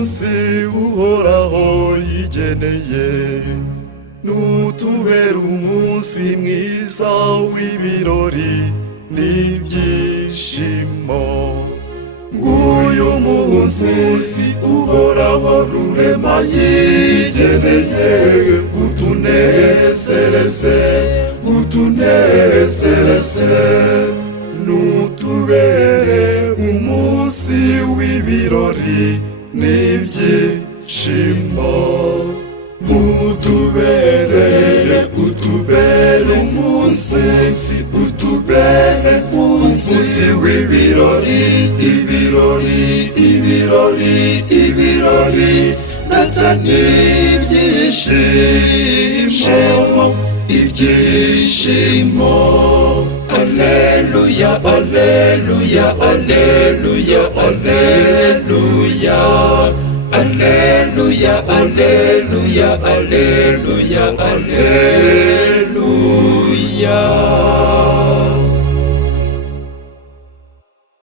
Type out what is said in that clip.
umunsi uhoraho yigeneye, nutubera umunsi mwiza w'ibirori n'ibyishimo. Nguyu munsi uhoraho rurema yigeneye, utunezereze, nutubere umunsi w'ibirori n'ibyishimo. utubere umunsi w'ibirori, ibirori ndetse n'ibyishimo. Alleluia, alleluia, alleluia, alleluia. Alleluia, alleluia, alleluia, alleluia.